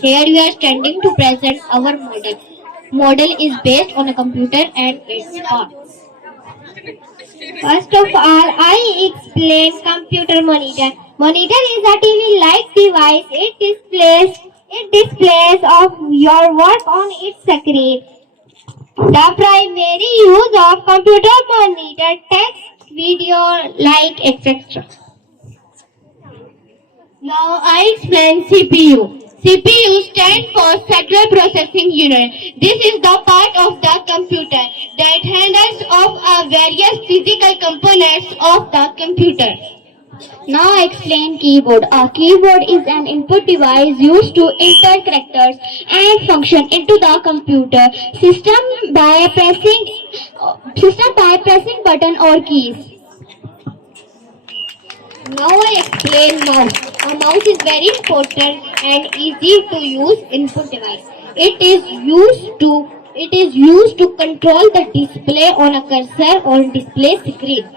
Here we are standing to present our model. Model is based on a computer and its parts. First of all, I explain computer monitor. Monitor is a TV-like device. It displays of your work on its screen. The primary use of computer monitor text, video, like etc. Now I explain CPU. CPU stands for Central Processing Unit. This is the part of the computer that handles of various physical components of the computer. Now I explain keyboard. A keyboard is an input device used to enter characters and function into the computer system by pressing button or keys. Now I explain mouse. A mouse is very important and easy to use input device. It is used to control the display on a cursor or display screen.